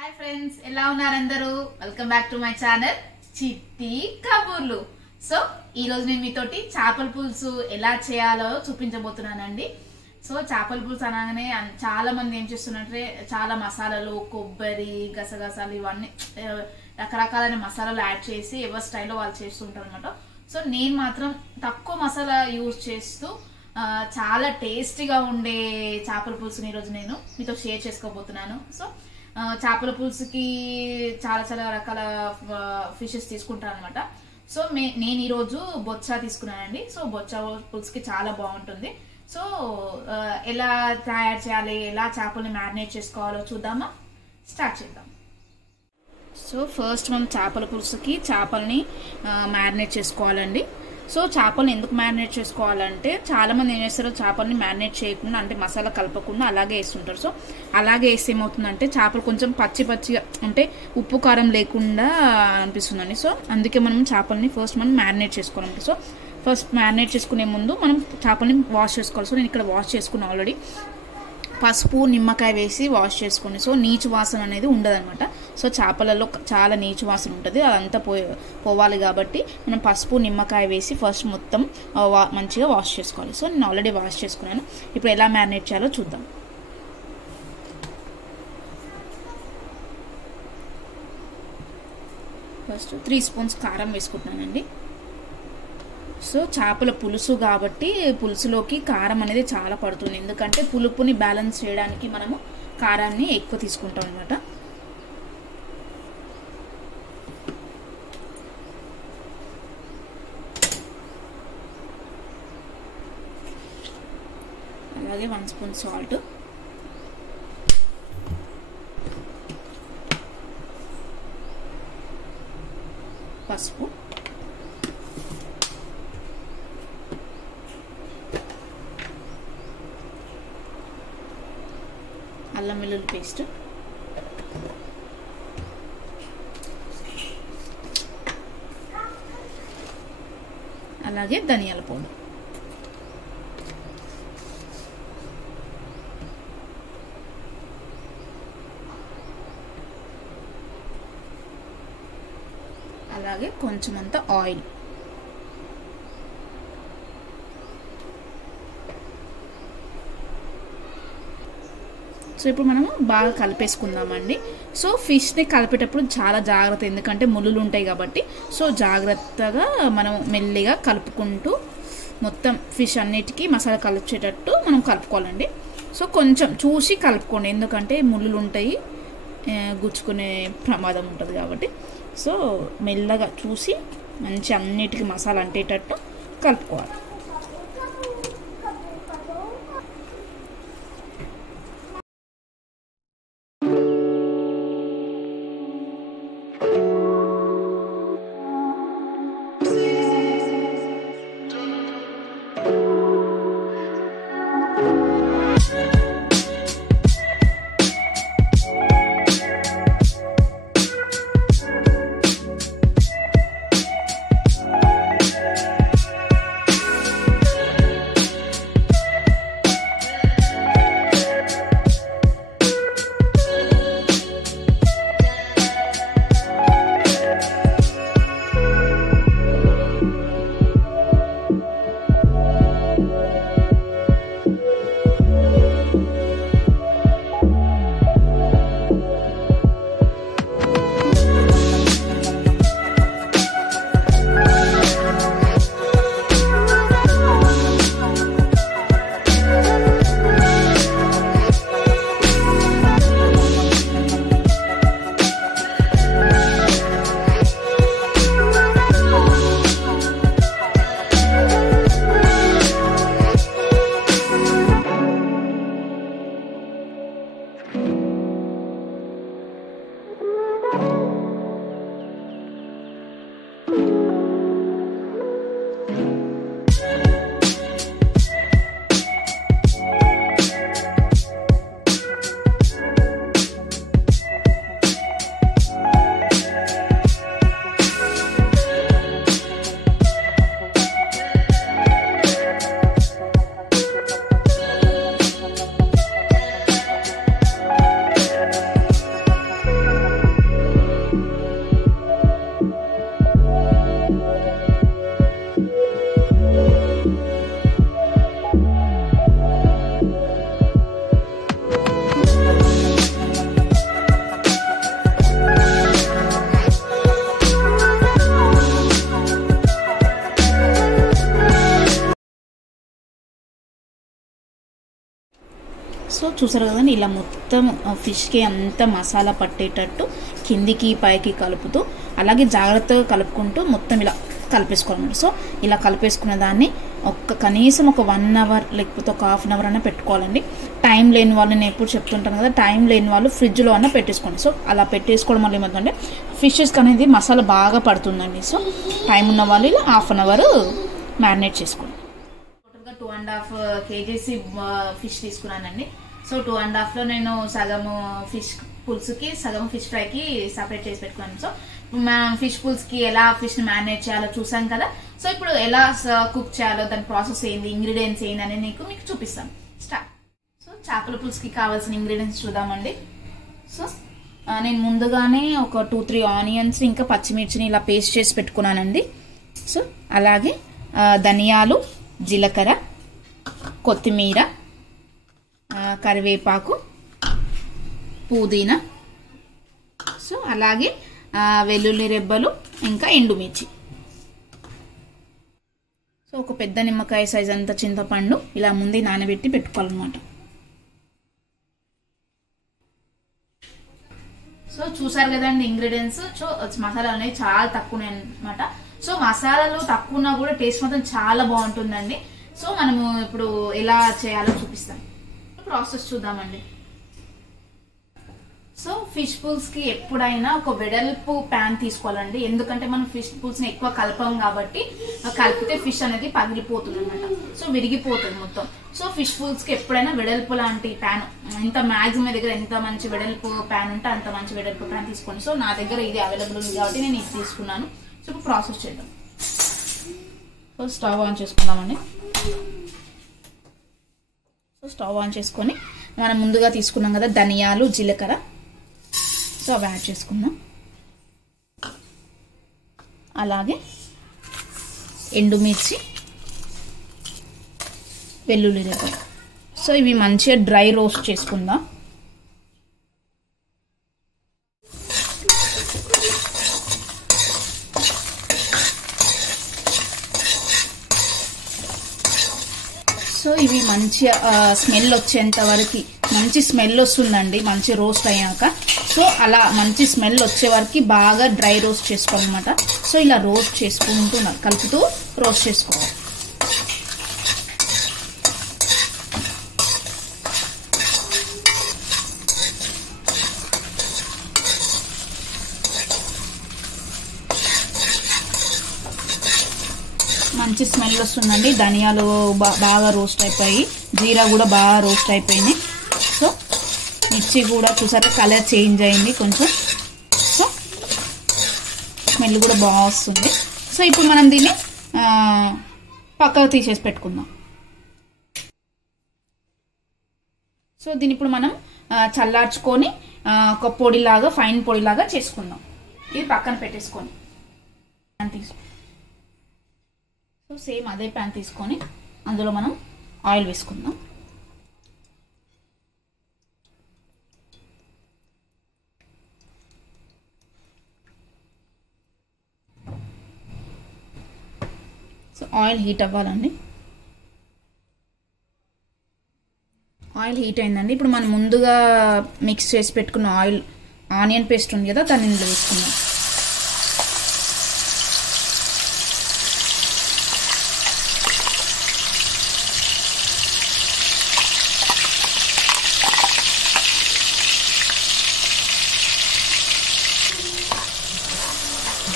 Hi friends, ella unnaru andaru. Welcome back to my channel Chitti Kaburlu. So, ee roju nenu meetoti chapal pulusu ela cheyalo chupinchabothunanandi. So, chapal pulusu anagane chaala mandi em chestunnaranటే chaala masalalu, kobbari, gasagasalu ivanni రకరకాలైన మసాలాలు add చేసి ఎవరి స్టైల్లో వాళ్ళు చేస్తుంటారు అన్నమాట. So నేను మాత్రం తక్కువ మసాలా యూజ్ చేస్తూ చాలా టేస్టీగా ఉండే చేపల పులుసుని ఈరోజు నేను మీతో షేర్ చేసుకోబోతున్నాను. సో చేపల పులుసుకి చాలా చాలా రకాల ఫిషెస్ తీసుకుంటాను అనమాట. సో నేను ఈరోజు బొచ్చా తీసుకున్నానండి. సో బొచ్చా పులుసుకి చాలా బాగుంటుంది. సో ఎలా తయారు చేయాలి, ఎలా చేపల్ని మ్యారినేట్ చేసుకోవాలో చూద్దామా, స్టార్ట్ చేద్దాం. సో ఫస్ట్ మనం చేపల పులుసుకి చేపల్ని మ్యారినేట్ చేసుకోవాలండి. సో చేపల్ని ఎందుకు మ్యారినేట్ చేసుకోవాలంటే చాలామంది ఏం చేస్తారు, చేపల్ని మ్యారినేట్ చేయకుండా అంటే మసాలా కలపకుండా అలాగే వేస్తుంటారు. సో అలాగే వేస్తే ఏమవుతుందంటే చేపలు కొంచెం పచ్చి పచ్చిగా అంటే ఉప్పు కారం లేకుండా అనిపిస్తుందండి. సో అందుకే మనం చేపల్ని ఫస్ట్ మనం మ్యారినేట్ చేసుకోవాలంటే, సో ఫస్ట్ మ్యారినేట్ చేసుకునే ముందు మనం చేపల్ని వాష్ చేసుకోవాలి. సో నేను ఇక్కడ వాష్ చేసుకున్నాను ఆల్రెడీ. పసుపు నిమ్మకాయ వేసి వాష్ చేసుకోండి. సో నీచు వాసన అనేది ఉండదన్నమాట. సో చేపలలో చాలా నీచు వాసన ఉంటుంది, అదంతా పోవాలి కాబట్టి మనం పసుపు నిమ్మకాయ వేసి ఫస్ట్ మొత్తం మంచిగా వాష్ చేసుకోవాలి. సో నేను ఆల్రెడీ వాష్ చేసుకున్నాను. ఇప్పుడు ఎలా మ్యారినేట్ చేయాలో చూద్దాం. ఫస్ట్ 3 స్పూన్స్ కారం వేసుకుంటున్నానండి. సో చేపల పులుసు కాబట్టి పులుసులోకి కారం అనేది చాలా పడుతుంది, ఎందుకంటే పులుపుని బ్యాలెన్స్ చేయడానికి మనము కారాన్ని ఎక్కువ తీసుకుంటాం అన్నమాట. అలాగే 1 స్పూన్ సాల్ట్, పసుపు, అల్లం వెల్లుల్లి పేస్ట్, అలాగే ధనియాల పౌడర్. అలాగే కొంచెం అంత ఆయిల్. సో ఇప్పుడు మనము బాగా కలిపేసుకుందామండి. సో ఫిష్ని కలిపేటప్పుడు చాలా జాగ్రత్త, ఎందుకంటే ముళ్ళులు ఉంటాయి కాబట్టి. సో జాగ్రత్తగా మనం మెల్లిగా కలుపుకుంటూ మొత్తం ఫిష్ అన్నిటికీ మసాలా కలిపేటట్టు మనం కలుపుకోవాలండి. సో కొంచెం చూసి కలుపుకోండి, ఎందుకంటే ముళ్ళులు ఉంటాయి, గుచ్చుకునే ప్రమాదం ఉంటుంది కాబట్టి. సో మెల్లగా చూసి మంచి అన్నిటికీ మసాలా అంటేటట్టు కలుపుకోవాలి. సో చూసారు కదండి, ఇలా మొత్తం ఫిష్కి అంతా మసాలా పట్టేటట్టు కిందికి పైకి కలుపుతూ అలాగే జాగ్రత్తగా కలుపుకుంటూ మొత్తం ఇలా కలిపేసుకోవాలన్నమాట. సో ఇలా కలిపేసుకున్న దాన్ని కనీసం ఒక 1 అవర్ లేకపోతే ఒక హాఫ్ అన్ అవర్ అన్న పెట్టుకోవాలండి. టైం లేని వాళ్ళు, నేను ఎప్పుడు చెప్తుంటాను కదా, టైం లేని వాళ్ళు ఫ్రిడ్జ్లో అన్న పెట్టేసుకోండి. సో అలా పెట్టేసుకోవడం వల్ల ఏమవుతుందంటే ఫిషెస్కి అనేది మసాలా బాగా పడుతుందండి. సో టైం ఉన్న వాళ్ళు ఇలా హాఫ్ అన్ అవర్ మ్యారినేట్ చేసుకోండి. టోటల్గా 2.5 kgs ఫిష్ తీసుకున్నానండి. సో 2.5లో నేను సగం ఫిష్ పులుసుకి సగం ఫిష్ ఫ్రైకి సపరేట్ చేసి పెట్టుకున్నాను. సో ఫిష్ పులుసుకి ఎలా ఫిష్ని మ్యారినేట్ చేయాలో చూసాం కదా. సో ఇప్పుడు ఎలా కుక్ చేయాలో, దాని ప్రాసెస్ ఏంది, ఇంగ్రీడియంట్స్ ఏంది అని మీకు చూపిస్తాను. స్టార్ట్. సో చేపల పులుసుకి కావాల్సిన ఇంగ్రీడియంట్స్ చూద్దామండి. సో నేను ముందుగానే ఒక 2-3 ఆనియన్స్ ఇంకా పచ్చిమిర్చిని ఇలా పేస్ట్ చేసి పెట్టుకున్నానండి. సో అలాగే ధనియాలు, జీలకర్ర, కొత్తిమీర, కరివేపాకు, పుదీనా, సో అలాగే వెల్లుల్లి రెబ్బలు ఇంకా ఎండుమిర్చి. సో ఒక పెద్ద నిమ్మకాయ సైజ్ అంత చింతపండు ఇలా ముందే నానబెట్టి పెట్టుకోవాలన్నమాట. సో చూసారు కదండి ఇంగ్రీడియంట్స్. సో మసాలాలు అనేవి చాలా తక్కువ అనమాట. సో మసాలాలు తక్కువ ఉన్నా కూడా టేస్ట్ మాత్రం చాలా బాగుంటుందండి. సో మనము ఇప్పుడు ఎలా చేయాలో చూపిస్తాం. ప్రాసెస్ చూద్దామండి. సో ఫిష్ పుల్స్కి ఎప్పుడైనా ఒక వెడల్పు ప్యాన్ తీసుకోవాలండి. ఎందుకంటే మనం ఫిష్ పుల్స్ని ఎక్కువ కలపం కాబట్టి కలిపితే ఫిష్ అనేది పగిలిపోతుంది అనమాట. సో విరిగిపోతుంది మొత్తం. సో ఫిష్ పుల్స్కి ఎప్పుడైనా వెడల్పు లాంటి ప్యాన్, ఎంత మ్యాక్సిమం దగ్గర ఎంత మంచి వెడల్పు ప్యాన్ ఉంటే అంత మంచి వెడల్పు ప్యాన్ తీసుకోండి. సో నా దగ్గర ఇది అవైలబుల్ ఉంది కాబట్టి నేను ఇది తీసుకున్నాను. సో ఇప్పుడు ప్రాసెస్ చేద్దాం. సో స్టవ్ ఆన్ చేసుకుందామండి. సో స్టవ్ ఆన్ చేసుకొని మనం ముందుగా తీసుకున్నాం కదా ధనియాలు, జీలకర్ర, సో అవి యాడ్ చేసుకుందాం. అలాగే ఎండుమిర్చి, వెల్లుల్లి రెబ్బలు. సో ఇవి మంచిగా డ్రై రోస్ట్ చేసుకుందాం. సో ఇవి మంచిగా స్మెల్ వచ్చేంత వరకు, మంచి స్మెల్ వస్తుందండి మంచి రోస్ట్ అయ్యాక. సో అలా మంచి స్మెల్ వచ్చే వరకు బాగా డ్రై రోస్ట్ చేసుకోవాలన్నమాట. సో ఇలా రోస్ట్ చేసుకుంటూ కలుపుతూ రోస్ట్ చేసుకోవాలి. మంచి స్మెల్ వస్తుందండి. ధనియాలు బాగా రోస్ట్ అయిపోయి, జీరా కూడా బాగా రోస్ట్ అయిపోయింది. సో మిర్చి కూడా చూసాక కలర్ చేంజ్ అయింది కొంచెం. సో స్మెల్ కూడా బాగా వస్తుంది. సో ఇప్పుడు మనం దీన్ని పక్కకు తీసేసి పెట్టుకుందాం. సో దీన్ని ఇప్పుడు మనం చల్లార్చుకొని ఒక పొడిలాగా, ఫైన్ పొడిలాగా చేసుకుందాం. ఇది పక్కన పెట్టేసుకొని సో సేమ్ అదే ప్యాన్ తీసుకొని అందులో మనం ఆయిల్ వేసుకుందాం. సో ఆయిల్ హీట్ అవ్వాలండి. ఆయిల్ హీట్ అయిందండి. ఇప్పుడు మనం ముందుగా మిక్స్ చేసి పెట్టుకున్న ఆనియన్ పేస్ట్ ఉంది కదా, దాన్ని ఇందులో వేసుకుందాం.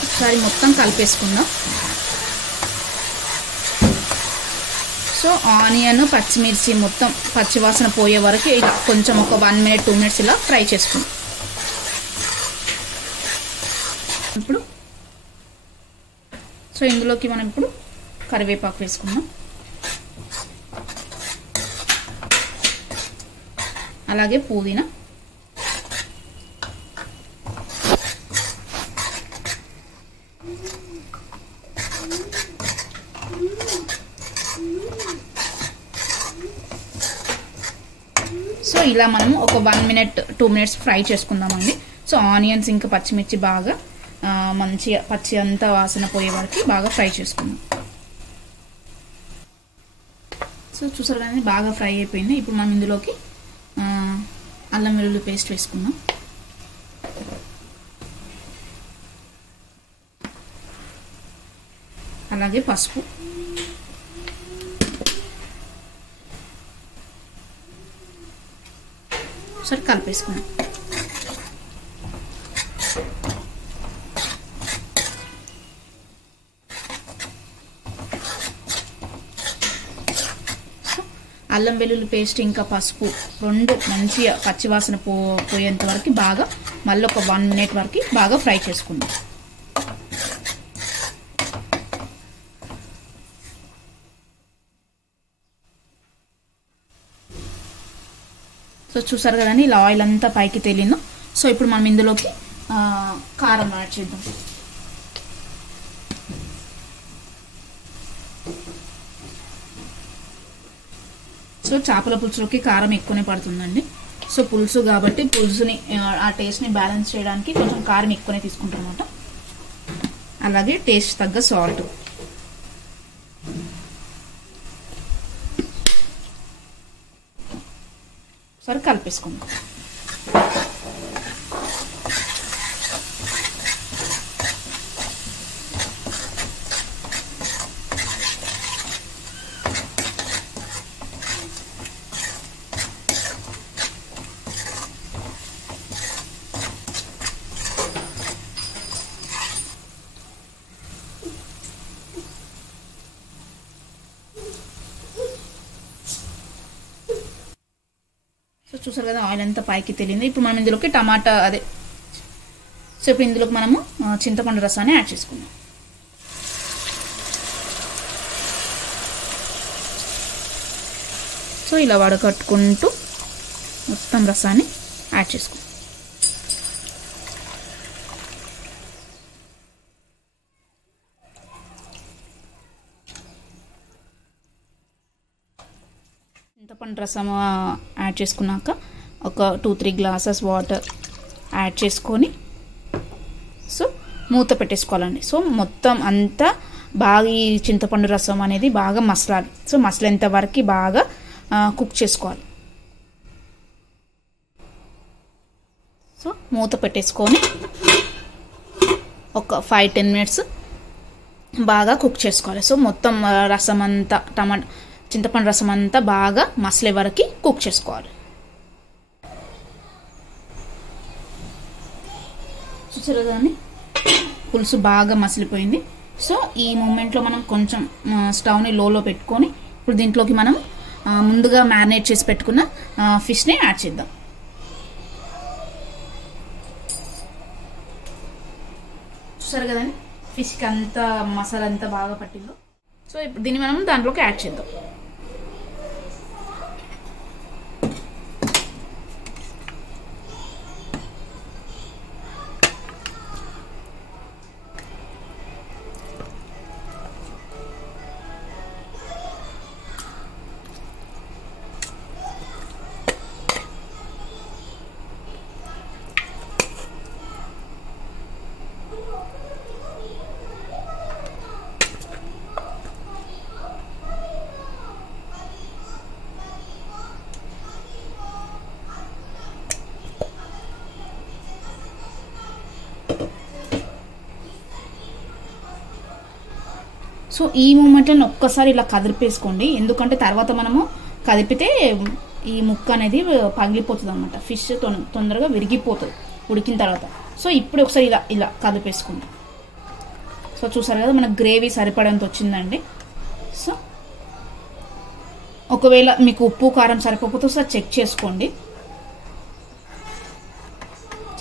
ఒకసారి మొత్తం కలిపేసుకుందాం. సో ఆనియన్, పచ్చిమిర్చి మొత్తం పచ్చివాసన పోయే వరకు ఇలా కొంచెం ఒక 1 minute 2 minutes ఇలా ఫ్రై చేసుకుందాం. ఇప్పుడు సో ఇందులోకి మనం ఇప్పుడు కరివేపాకు వేసుకుందాం. అలాగే పుదీనా, సో ఇలా మనం ఒక 1 minute 2 minutes ఫ్రై చేసుకుందామండి. సో ఆనియన్స్ ఇంకా పచ్చిమిర్చి బాగా మంచిగా పచ్చి అంతా వాసన పోయే వరకు బాగా ఫ్రై చేసుకుందాం. సో చూసారు కానీ బాగా ఫ్రై అయిపోయింది. ఇప్పుడు మనం ఇందులోకి అల్లం వెల్లుల్లి పేస్ట్ వేసుకుందాం. అలాగే పసుపు, సరే కలిపేసుకున్నాం. అల్లం వెల్లుల్లి పేస్ట్ ఇంకా పసుపు రెండు మంచిగా పచ్చివాసన పోయేంత వరకు బాగా మళ్ళీ ఒక 1 మినిట్ వరకు బాగా ఫ్రై చేసుకుందాం. సో చూసారు కదండి, ఇలా ఆయిల్ అంతా పైకి తేలిందో. సో ఇప్పుడు మనం ఇందులోకి కారం యాడ్ చేద్దాం. సో చేపల పులుసులోకి కారం ఎక్కువనే పడుతుందండి. సో పులుసు కాబట్టి పులుసుని ఆ టేస్ట్ని బ్యాలెన్స్ చేయడానికి కొంచెం కారం ఎక్కువనే తీసుకుంటాం అన్నమాట. అలాగే టేస్ట్ తగ్గ సాల్ట్, సరే కలిపేసుకుందాం. సో చూసారు కదా, ఆయిల్ అంతా పైకి తెలియంది. ఇప్పుడు మనం ఇందులోకి టమాటా సో ఇప్పుడు ఇందులోకి మనము చింతపండు రసాన్ని యాడ్ చేసుకుందాం. సో ఇలా వడకట్టుకుంటూ మొత్తం రసాన్ని యాడ్ చేసుకుందాం. చింతపండు రసం యాడ్ చేసుకున్నాక ఒక 2-3 గ్లాసెస్ వాటర్ యాడ్ చేసుకొని సో మూత పెట్టేసుకోవాలండి. సో మొత్తం అంతా బాగా ఈ చింతపండు రసం అనేది బాగా మసలాలి. సో మసలేంత వరకు బాగా కుక్ చేసుకోవాలి. సో మూత పెట్టేసుకొని ఒక 5-10 మినిట్స్ బాగా కుక్ చేసుకోవాలి. సో మొత్తం రసం అంతా చింతపండు రసం అంతా బాగా మసలే వరకు కుక్ చేసుకోవాలి. చూసారు కానీ పులుసు బాగా మసిలిపోయింది. సో ఈ మూమెంట్లో మనం కొంచెం స్టవ్ని లోలో పెట్టుకొని ఇప్పుడు దీంట్లోకి మనం ముందుగా మ్యారినేట్ చేసి పెట్టుకున్న ఫిష్ని యాడ్ చేద్దాం. చూసారు కదండి, ఫిష్కి అంతా మసాలా అంతా బాగా పట్టిందో. సో ఇప్పుడు దీన్ని మనం దాంట్లోకి యాడ్ చేద్దాం. సో ఈ మూమెంట్లో ఒక్కసారి ఇలా కదిలిపేసుకోండి, ఎందుకంటే తర్వాత మనము కదిపితే ఈ ముక్క అనేది పగిలిపోతుంది అన్నమాట. ఫిష్ తొందరగా విరిగిపోతుంది ఉడికిన తర్వాత. సో ఇప్పుడు ఒకసారి ఇలా కదిపేసుకోండి. సో చూసారు కదా, మనకు గ్రేవీ సరిపడంత వచ్చిందండి. సో ఒకవేళ మీకు ఉప్పు కారం సరిపోతే ఒకసారి చెక్ చేసుకోండి.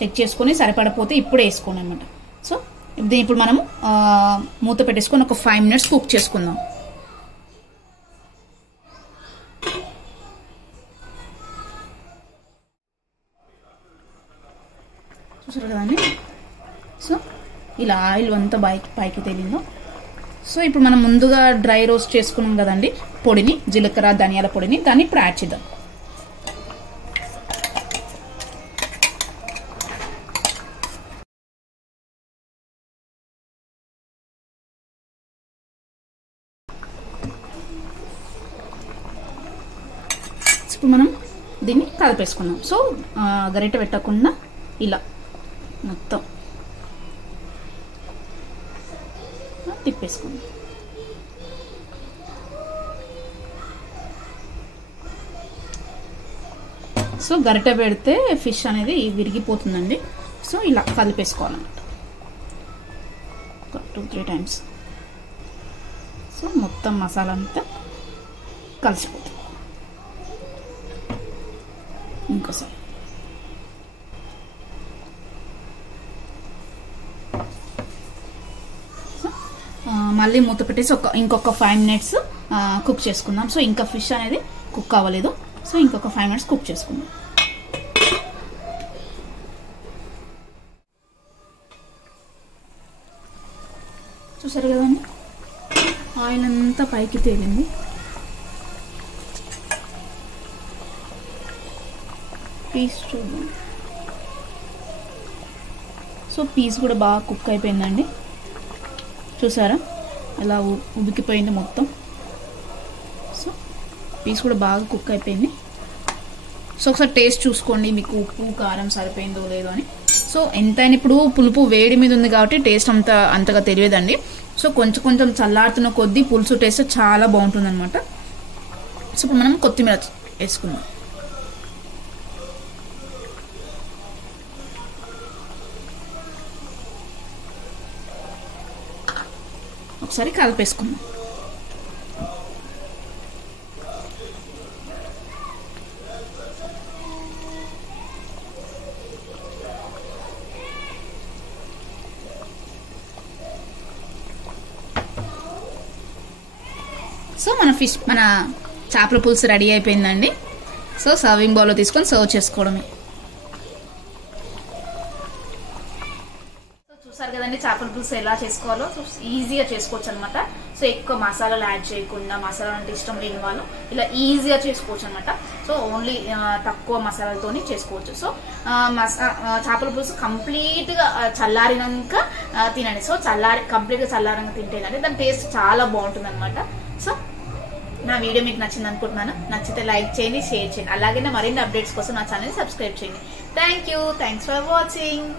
చెక్ చేసుకొని సరిపడపోతే ఇప్పుడు వేసుకోండి అన్నమాట. సో దీన్ని ఇప్పుడు మనము మూత పెట్టేసుకొని ఒక 5 మినిట్స్ కుక్ చేసుకుందాం. చూసారు కదండి, సో ఇలా ఆయిల్ అంతా పైకి తేలిందో. సో ఇప్పుడు మనం ముందుగా డ్రై రోస్ట్ చేసుకున్నాం కదండి పొడిని, జీలకర్ర ధనియాల పొడిని, దాన్ని ఇప్పుడు యాడ్ చేద్దాం. ఇప్పుడు మనం దీన్ని కలిపేసుకున్నాం. సో గరిటె పెట్టకుండా ఇలా మొత్తం తిప్పేసుకున్నాం. సో గరిటె పెడితే ఫిష్ అనేది విరిగిపోతుందండి. సో ఇలా కలిపేసుకోవాలన్నమాట 2-3 టైమ్స్. సో మొత్తం మసాలా అంతా కలిసిపోతుంది. ఇంకోసారి మళ్ళీ మూత పెట్టేసి ఇంకొక 5 minutes కుక్ చేసుకుందాం. సో ఇంకా ఫిష్ అనేది కుక్ అవ్వలేదు. సో ఇంకొక 5 minutes కుక్ చేసుకుందాం. చూసారు కదండి, ఆయిల్ అంతా పైకి తేలింది. పీస్ చూద్దాం. సో పీస్ కూడా బాగా కుక్ అయిపోయిందండి. చూసారా ఎలా ఉడికిపోయింది మొత్తం. సో పీస్ కూడా బాగా కుక్ అయిపోయింది. సో ఒకసారి టేస్ట్ చూసుకోండి, మీకు ఉప్పు కారం సరిపోయిందో లేదో అని. సో ఎంతైనా ఇప్పుడు పులుపు వేడి మీద ఉంది కాబట్టి టేస్ట్ అంతగా తెలియదండి. సో కొంచెం కొంచెం చల్లారుతున్న కొద్దీ పులుసు టేస్ట్ చాలా బాగుంటుంది అనమాట. సో ఇప్పుడు మనం కొత్తిమీర వేసుకుందాం. ఒకసారి కలిపేసుకుందాం. సో మన చేపల పులుసు రెడీ అయిపోయిందండి. సో సర్వింగ్ బౌల్లో తీసుకొని సర్వ్ చేసుకోవడమే. సో చూసారు కదండి చేపల పులుసు ఎలా చేసుకోవాలో. సో ఈజీగా చేసుకోవచ్చు అనమాట. సో ఎక్కువ మసాలాలు యాడ్ చేయకుండా, మసాలా అంటే ఇష్టం లేని వాళ్ళు ఇలా ఈజీగా చేసుకోవచ్చు అనమాట. సో ఓన్లీ తక్కువ మసాలాలతోని చేసుకోవచ్చు. సో చేపల పులుసు కంప్లీట్గా చల్లారినాక తినండి. సో కంప్లీట్గా చల్లారినాక తింటేనండి దాని టేస్ట్ చాలా బాగుంటుంది అనమాట. సో నా వీడియో మీకు నచ్చింది అనుకుంటున్నాను. నచ్చితే లైక్ చేయండి, షేర్ చేయండి. అలాగే మరిన్ని అప్డేట్స్ కోసం నా ఛానల్ సబ్స్క్రైబ్ చేయండి. Thanks for watching.